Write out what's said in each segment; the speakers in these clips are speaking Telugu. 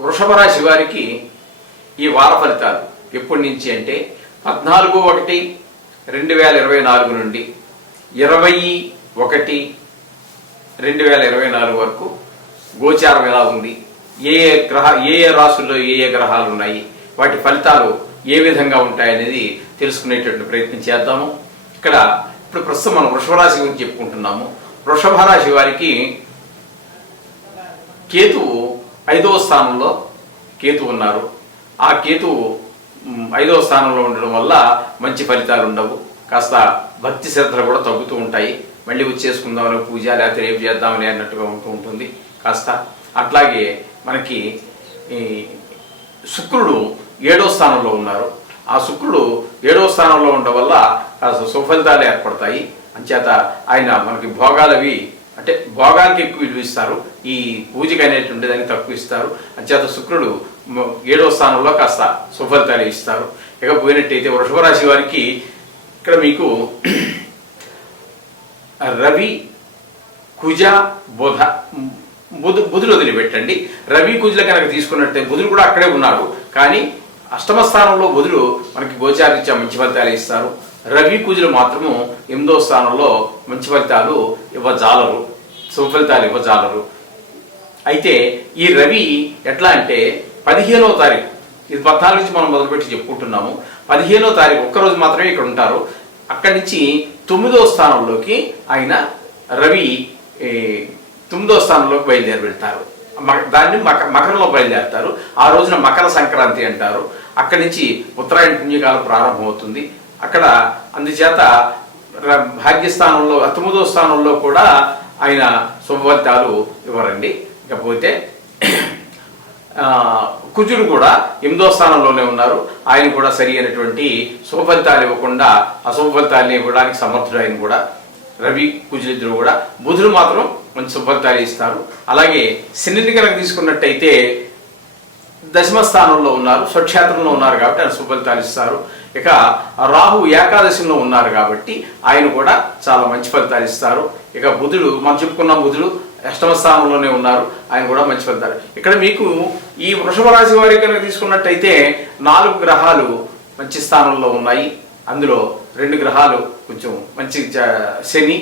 వృషభ రాశి వారికి ఈ వార ఫలితాలు ఎప్పటి నుంచి అంటే 14/1/2024 నుండి 20/1/2024 వరకు గోచారం ఎలా ఉంది, ఏ రాశుల్లో ఏ గ్రహాలు ఉన్నాయి, వాటి ఫలితాలు ఏ విధంగా ఉంటాయనేది తెలుసుకునేటువంటి ప్రయత్నం చేద్దాము. ఇప్పుడు ప్రస్తుతం మనం వృషభ రాశి గురించి చెప్పుకుంటున్నాము. వృషభ రాశి వారికి కేతువు 5వ స్థానంలో కేతువు ఉన్నారు. ఆ కేతువు 5వ స్థానంలో ఉండడం వల్ల మంచి ఫలితాలు ఉండవు. కాస్త భక్తి శ్రద్ధలు కూడా తగ్గుతూ ఉంటాయి. మళ్ళీ వచ్చేసుకుందామని పూజ లేకపోతే రేపు చేద్దామని అన్నట్టుగా ఉంటుంది కాస్త. అట్లాగే మనకి శుక్రుడు 7వ స్థానంలో ఉన్నారు. ఆ శుక్రుడు 7వ స్థానంలో ఉండడం వల్ల కాస్త సుఫలితాలు ఏర్పడతాయి. అంచేత ఆయన మనకి భోగాలవి అంటే భోగానికి ఎక్కువ విలువ ఇస్తారు, ఈ పూజకి అనేటువంటి దాన్ని తక్కువ ఇస్తారు. అంచేత శుక్రుడు 7వ స్థానంలో కాస్త సుఫలితాలు ఇస్తారు. ఇక పోయినట్టయితే వృషభ రాశి వారికి ఇక్కడ మీకు రవి, కుజ, బుధులు వదిలిపెట్టండి. రవి, కుజుల కనుక తీసుకున్నట్టయితే బుధుడు కూడా అక్కడే ఉన్నారు, కానీ అష్టమ స్థానంలో బుధుడు మనకి గోచారీత్యా మంచి ఫలితాలు ఇస్తారు. రవి, కుజులు మాత్రము 8వ స్థానంలో మంచి ఫలితాలు ఇవ్వజాలరు, సుఫలితాలు ఇవ్వజాలరు. అయితే ఈ రవి ఎట్లా అంటే 15వ తారీఖు, ఇది 14 నుంచి మనం మొదలుపెట్టి చెప్పుకుంటున్నాము. 15వ తారీఖు ఒక్కరోజు మాత్రమే ఇక్కడ ఉంటారు. అక్కడి నుంచి 9వ స్థానంలోకి ఆయన రవి 9వ స్థానంలోకి బయలుదేరి వెళ్తారు. దాన్ని మకరంలో బయలుదేరుతారు. ఆ రోజున మకర సంక్రాంతి అంటారు. అక్కడి నుంచి ఉత్తరాయణ పుణ్యకాలం ప్రారంభమవుతుంది. అక్కడ అందుచేత భాగ్యస్థానంలో 9వ స్థానంలో కూడా ఆయన శుభఫలితాలు ఇవ్వరండి. ఇకపోతే కుజుడు కూడా 8వ స్థానంలోనే ఉన్నారు. ఆయన కూడా సరి అయినటువంటి శుభఫలితాలు ఇవ్వకుండా అశుభ ఫలితాలను ఇవ్వడానికి సమర్థుడు ఆయన కూడా. రవి, కుజులిద్దరు కూడా. బుధుడు మాత్రం మంచి శుభఫలితాలు ఇస్తారు. అలాగే శనిని కనుక తీసుకున్నట్టయితే 10వ స్థానంలో ఉన్నారు, స్వక్షేత్రంలో ఉన్నారు కాబట్టి ఆయన శుభఫలితాలు ఇస్తారు. ఇక రాహు ఏకాదశిలో ఉన్నారు కాబట్టి ఆయన కూడా చాలా మంచి ఫలితాలు ఇస్తారు. ఇక బుధుడు మనం చెప్పుకున్న బుధుడు 8వ స్థానంలోనే ఉన్నారు, ఆయన కూడా మంచి ఫలితాలు. ఇక్కడ మీకు ఈ వృషభ రాశి వారికి కనుక తీసుకున్నట్టయితే 4 గ్రహాలు మంచి స్థానంలో ఉన్నాయి. అందులో 2 గ్రహాలు కొంచెం మంచి శని,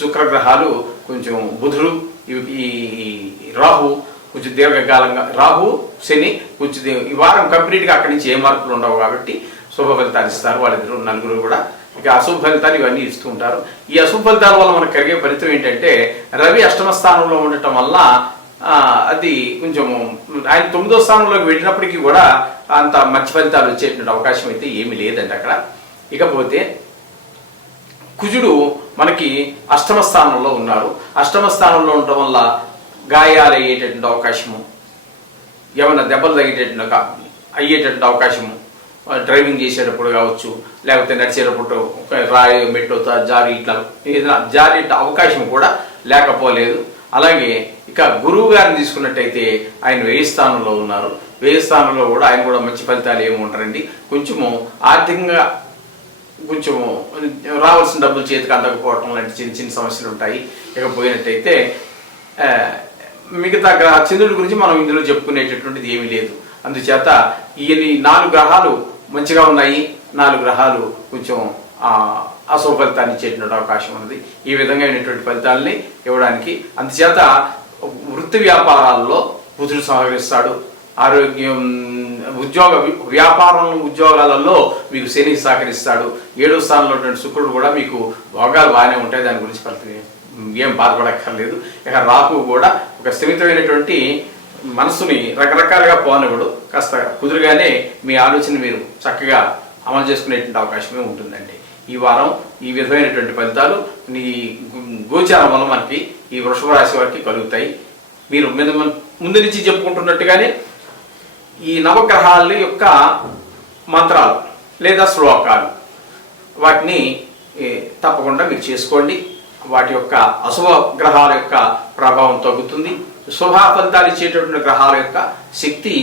శుక్ర గ్రహాలు కొంచెం బుధుడు, ఈ రాహు కొంచెం దీర్ఘకాలంగా, రాహు శని కొంచెం ఈ వారం కంప్లీట్గా అక్కడి నుంచి ఏ మార్పులు ఉండవు కాబట్టి శుభ ఫలితాలు ఇస్తారు వాళ్ళిద్దరు, నలుగురు కూడా. ఇక అశుభ ఫలితాలు ఇవన్నీ ఇస్తూ ఉంటారు. ఈ అశుభ ఫలితాల వల్ల మనకు కలిగే ఫలితం ఏంటంటే రవి 8వ స్థానంలో ఉండటం వల్ల అది కొంచెం ఆయన 9వ స్థానంలోకి వెళ్ళినప్పటికీ కూడా అంత మంచి ఫలితాలు వచ్చేటువంటి అవకాశం అయితే ఏమీ లేదండి అక్కడ. ఇకపోతే కుజుడు మనకి 8వ స్థానంలో ఉన్నారు. 8వ స్థానంలో ఉండటం వల్ల గాయాలు అయ్యేటటువంటి అవకాశము, ఏమైనా దెబ్బలు అయ్యేటటువంటి అవకాశము, డ్రైవింగ్ చేసేటప్పుడు కావచ్చు, లేకపోతే నడిచేటప్పుడు రాయి మెట్టు జారి ఇట్లా ఏదైనా జారి అవకాశం కూడా లేకపోలేదు. అలాగే ఇక గురువు గారిని తీసుకున్నట్టయితే ఆయన 10వ స్థానంలో ఉన్నారు. 10వ స్థానంలో కూడా ఆయన కూడా మంచి ఫలితాలు ఏమి ఉంటారండి. కొంచెము ఆర్థికంగా కొంచెము రావాల్సిన డబ్బులు చేతికి అందకపోవటం లాంటి చిన్న చిన్న సమస్యలు ఉంటాయి. ఇక పోయినట్టయితే మిగతా చంద్రుడి గురించి మనం ఇందులో చెప్పుకునేటటువంటిది ఏమీ లేదు. అందుచేత ఈ 4 గ్రహాలు మంచిగా ఉన్నాయి, 4 గ్రహాలు కొంచెం అశుభ ఫలితాన్ని ఇచ్చేటువంటి అవకాశం ఉన్నది. ఈ విధంగా అయినటువంటి ఫలితాలని ఇవ్వడానికి అందుచేత వృత్తి వ్యాపారాల్లో బుధుడు సహకరిస్తాడు. ఆరోగ్యం, ఉద్యోగాలలో మీకు శని సహకరిస్తాడు. 7వ స్థానంలో ఉన్నటువంటి శుక్రుడు కూడా మీకు భోగాలు బాగానే ఉంటాయి, దాని గురించి ఫలితం ఏం బాధపడక్కర్లేదు. ఇక రాహు కూడా ఒక స్థిమితమైనటువంటి మనసుని రకరకాలుగా పోనివ్వడు, కాస్త కుదురుగానే మీ ఆలోచన మీరు చక్కగా అమలు చేసుకునేటువంటి అవకాశమే ఉంటుందండి. ఈ వారం ఈ విధమైనటువంటి ఫలితాలు ఈ గోచారం వల్ల మనకి ఈ వృషభ రాశి వారికి కలుగుతాయి. మీరు ముందు నుంచి చెప్పుకుంటున్నట్టుగానే ఈ నవగ్రహాల యొక్క మంత్రాలు లేదా శ్లోకాలు వాటిని తప్పకుండా మీరు చేసుకోండి. వాటి యొక్క అశుభ గ్రహాల యొక్క ప్రభావం తగ్గుతుంది. శుభ ఫలితాలు ఇచ్చేటటువంటి గ్రహాల యొక్క శక్తి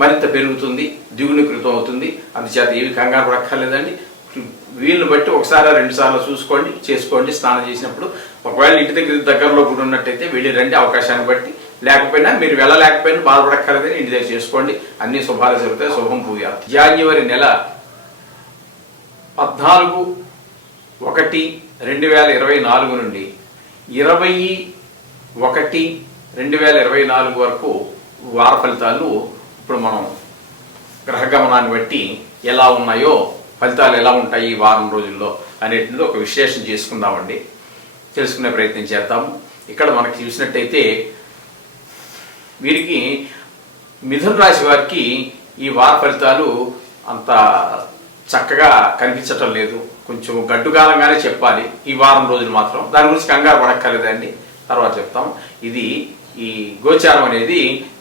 మరింత పెరుగుతుంది, ద్విగుణీకృతం అవుతుంది. అందుచేత ఏవి కంగారు పడక్కర్లేదండి. వీళ్ళని బట్టి 1-2 సార్లు చూసుకోండి, చేసుకోండి. స్నానం చేసినప్పుడు ఒకవేళ ఇంటి దగ్గరలో కూడా ఉన్నట్టయితే వెళ్ళి రండి అవకాశాన్ని బట్టి. లేకపోయినా మీరు వెళ్ళలేకపోయినా బాధపడక్కర్లేదని ఇంటి దగ్గర చేసుకోండి, అన్ని శుభాలు జరుగుతాయి. శుభం పూజ. జనవరి నెల 14/1/2024 నుండి 20/1/2024 వరకు వార ఫలితాలు ఇప్పుడు మనం గ్రహగమనాన్ని బట్టి ఎలా ఉన్నాయో ఫలితాలు ఎలా ఉంటాయి ఈ వారం రోజుల్లో అనేటిది ఒక విశ్లేషణ చేసుకుందామండి, తెలుసుకునే ప్రయత్నం చేద్దాము. ఇక్కడ మనకి చూసినట్టయితే వీరికి మిథున రాశి వారికి ఈ వార ఫలితాలు అంత చక్కగా కనిపించటం లేదు, కొంచెం గడ్డుకాలంగానే చెప్పాలి ఈ వారం రోజులు మాత్రం. దాని గురించి కంగారు పడక్కర్లేదండి, తర్వాత చెప్తాం. ఇది ఈ గోచారం అనేది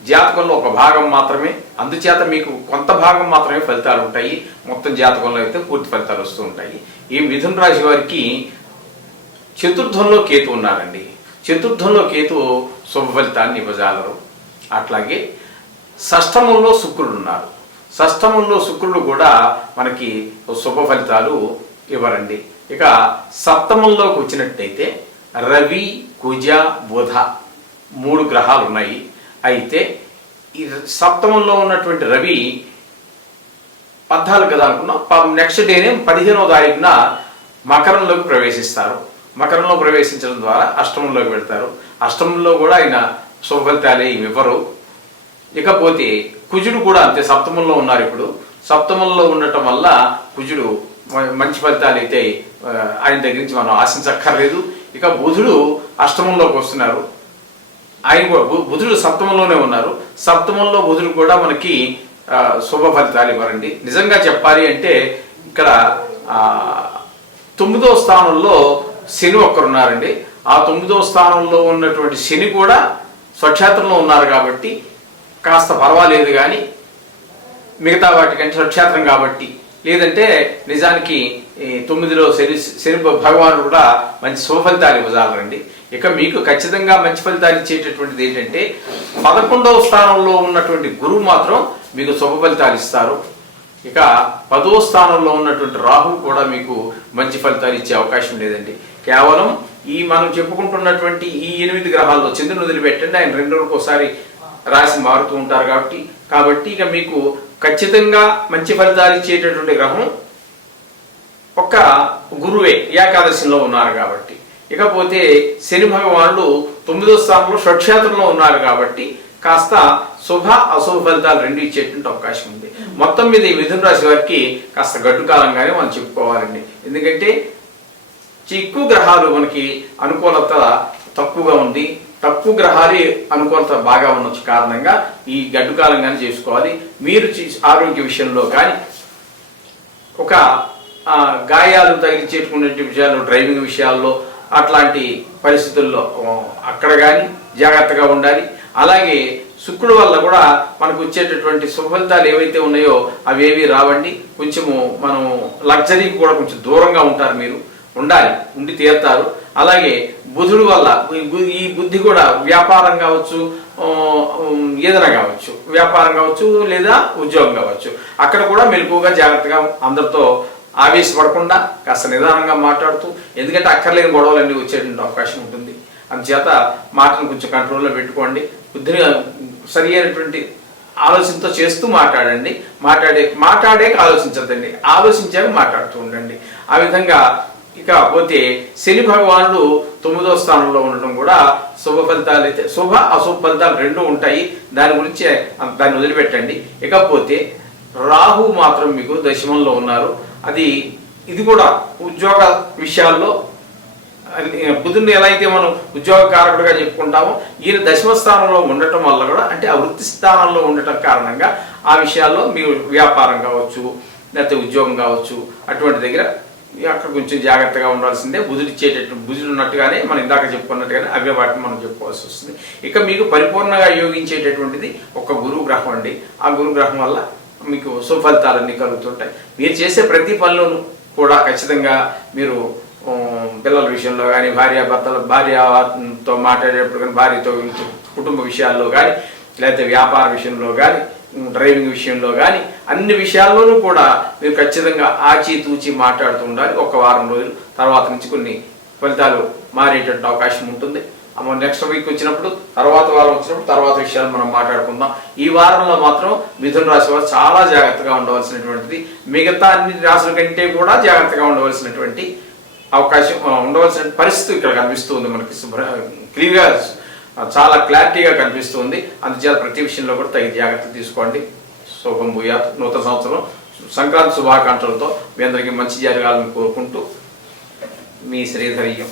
జాతకంలో ఒక భాగం మాత్రమే, అందుచేత మీకు కొంత భాగం మాత్రమే ఫలితాలు ఉంటాయి. మొత్తం జాతకంలో అయితే పూర్తి ఫలితాలు వస్తూ ఉంటాయి. ఈ మిథున రాశి వారికి చతుర్థంలో కేతు ఉన్నారండి. చతుర్థంలో కేతు శుభ ఫలితాన్ని ఇవ్వజాలరు. అట్లాగే షష్టమంలో శుక్రుడు ఉన్నారు. షష్టమంలో శుక్రుడు కూడా మనకి శుభ ఫలితాలు ఇవ్వరండి. ఇక సప్తమంలోకి వచ్చినట్టయితే రవి, కుజ, బుధ 3 గ్రహాలు ఉన్నాయి. అయితే ఈ సప్తమంలో ఉన్నటువంటి రవి 14 కదా అనుకున్నాం, నెక్స్ట్ డేనే 15వ తారీఖున మకరంలోకి ప్రవేశిస్తారు. మకరంలో ప్రవేశించడం ద్వారా అష్టమంలోకి వెళ్తారు. అష్టమంలో కూడా ఆయన శుభ ఫలితాలు ఏమి ఇవ్వరు. ఇకపోతే కుజుడు కూడా అంతే, సప్తమంలో ఉన్నారు. ఇప్పుడు సప్తమంలో ఉండటం వల్ల కుజుడు మంచి ఫలితాలు అయితే ఆయన దగ్గర నుంచి మనం ఆశించక్కర్లేదు. ఇక బుధుడు అష్టమంలోకి వస్తున్నారు. ఆయన కూడా బుధుడు సప్తమంలోనే ఉన్నారు. సప్తమంలో బుధుడు కూడా మనకి శుభ ఫలితాలు ఇవ్వరండి. నిజంగా చెప్పాలి అంటే ఇక్కడ 9వ స్థానంలో శని ఒక్కరున్నారండి. ఆ 9వ స్థానంలో ఉన్నటువంటి శని కూడా స్వక్షేత్రంలో ఉన్నారు కాబట్టి కాస్త పర్వాలేదు, కానీ మిగతా వాటికంటే స్వక్షేత్రం కాబట్టి. లేదంటే నిజానికి 9లో శని భగవానుడు కూడా మంచి శుభ ఫలితాలు ఇవ్వజాలరండి. ఇక మీకు ఖచ్చితంగా మంచి ఫలితాలు ఇచ్చేటటువంటిది ఏంటంటే 11వ స్థానంలో ఉన్నటువంటి గురువు మాత్రం మీకు శుభ ఫలితాలు ఇస్తారు. ఇక 10వ స్థానంలో ఉన్నటువంటి రాహు కూడా మీకు మంచి ఫలితాలు ఇచ్చే అవకాశం లేదండి. కేవలం ఈ మనం చెప్పుకుంటున్నటువంటి ఈ 8 గ్రహాల్లో చంద్రుని వదిలిపెట్టండి, ఆయన 2 రోజులకు ఒకసారి రాశి మారుతూ ఉంటారు కాబట్టి ఇక మీకు ఖచ్చితంగా మంచి ఫలితాలు ఇచ్చేటటువంటి గ్రహం ఒక్క గురువే, ఏకాదశిలో ఉన్నారు కాబట్టి. ఇకపోతే శని భగవానుడు 9వ స్థానంలో స్వక్షేత్రంలో ఉన్నారు కాబట్టి కాస్త శుభ అశుభ ఫలితాలు 2 ఇచ్చేటువంటి అవకాశం ఉంది. మొత్తం మీద ఈ మిథున రాశి వారికి కాస్త గడ్డు కాలంగానే మనం చెప్పుకోవాలండి. ఎందుకంటే ఎక్కువ గ్రహాలు మనకి అనుకూలత తక్కువగా ఉంది, తక్కువ గ్రహాలే అనుకూలత బాగా ఉన్న కారణంగా ఈ గడ్డు కాలంగానే చేసుకోవాలి. మీరు ఆరోగ్య విషయంలో కానీ, ఒక గాయాలు తగిలించేటువంటి విషయాల్లో, డ్రైవింగ్ విషయాల్లో అట్లాంటి పరిస్థితుల్లో అక్కడ కానీ జాగ్రత్తగా ఉండాలి. అలాగే శుక్రుడు వల్ల కూడా మనకు వచ్చేటటువంటి శుభ ఫలితాలు ఏవైతే ఉన్నాయో అవేవి రావండి. కొంచెము మనం లగ్జరీకి కూడా కొంచెం దూరంగా ఉంటారు, మీరు ఉండాలి, ఉండి తీరుతారు. అలాగే బుధుడు వల్ల ఈ బుద్ధి కూడా వ్యాపారం కావచ్చు, ఏదైనా కావచ్చు, వ్యాపారం కావచ్చు లేదా ఉద్యోగం కావచ్చు, అక్కడ కూడా మెలకువగా జాగ్రత్తగా అందరితో ఆవేశపడకుండా కాస్త నిదానంగా మాట్లాడుతూ, ఎందుకంటే అక్కర్లేని గొడవలన్నీ వచ్చేటువంటి అవకాశం ఉంటుంది. అందుచేత మాటను కొంచెం కంట్రోల్లో పెట్టుకోండి. బుద్ధిని సరి అయినటువంటి ఆలోచనతో చేస్తూ మాట్లాడండి. మాట్లాడాక ఆలోచించద్దండి, ఆలోచించాక మాట్లాడుతూ ఉండండి. ఆ విధంగా ఇక పోతే శని భగవానుడు 9వ స్థానంలో ఉండడం కూడా శుభ ఫలితాలు అయితే, శుభ అశుభ ఫలితాలు 2 ఉంటాయి. దాని గురించి దాన్ని వదిలిపెట్టండి. ఇకపోతే రాహు మాత్రం మీకు దశమంలో ఉన్నారు. ఇది కూడా ఉద్యోగ విషయాల్లో బుధుడిని ఎలా అయితే మనం ఉద్యోగ కారకుడుగా చెప్పుకుంటామో, ఈయన దశమ స్థానంలో ఉండటం వల్ల కూడా, అంటే ఆ వృత్తి స్థానంలో ఉండటం కారణంగా ఆ విషయాల్లో మీరు వ్యాపారం కావచ్చు లేకపోతే ఉద్యోగం కావచ్చు అటువంటి దగ్గర అక్కడ కొంచెం జాగ్రత్తగా ఉండాల్సిందే. బుధుడు ఉన్నట్టుగానే మనం ఇందాక చెప్పుకున్నట్టుగానే అవే వాటిని మనం చెప్పుకోవాల్సి వస్తుంది. ఇక మీకు పరిపూర్ణంగా యోగించేటటువంటిది ఒక గురువు గ్రహం అండి. ఆ గురువు గ్రహం వల్ల మీకు సుఫలితాలన్నీ కలుగుతుంటాయి. మీరు చేసే ప్రతి పనిలోనూ కూడా ఖచ్చితంగా మీరు పిల్లల విషయంలో కానీ, భార్యతో మాట్లాడేటప్పుడు కానీ, భార్యతో కుటుంబ విషయాల్లో కానీ, లేకపోతే వ్యాపార విషయంలో కానీ, డ్రైవింగ్ విషయంలో కానీ, అన్ని విషయాల్లోనూ కూడా మీరు ఖచ్చితంగా ఆచితూచి మాట్లాడుతూ ఉండాలి. ఒక వారం రోజులు తర్వాత నుంచి కొన్ని ఫలితాలు మారేటటువంటి అవకాశం ఉంటుంది. నెక్స్ట్ వీక్ వచ్చినప్పుడు, తర్వాత వారం వచ్చినప్పుడు తర్వాత విషయాలు మనం మాట్లాడుకుందాం. ఈ వారంలో మాత్రం మిథున రాశి వారు చాలా జాగ్రత్తగా ఉండవలసినటువంటిది, మిగతా అన్ని రాశుల కంటే కూడా జాగ్రత్తగా ఉండవలసినటువంటి అవకాశం, ఉండవలసిన పరిస్థితి ఇక్కడ కనిపిస్తుంది. మనకి క్లియర్గా చాలా క్లారిటీగా కనిపిస్తుంది. అందుచేత ప్రతి విషయంలో కూడా తగిన జాగ్రత్తలు తీసుకోండి. శుభం భూయాత్. నూతన సంవత్సరం సంక్రాంతి శుభాకాంక్షలతో మీ అందరికీ మంచి జరగాలని కోరుకుంటూ మీ శ్రీధర్యం.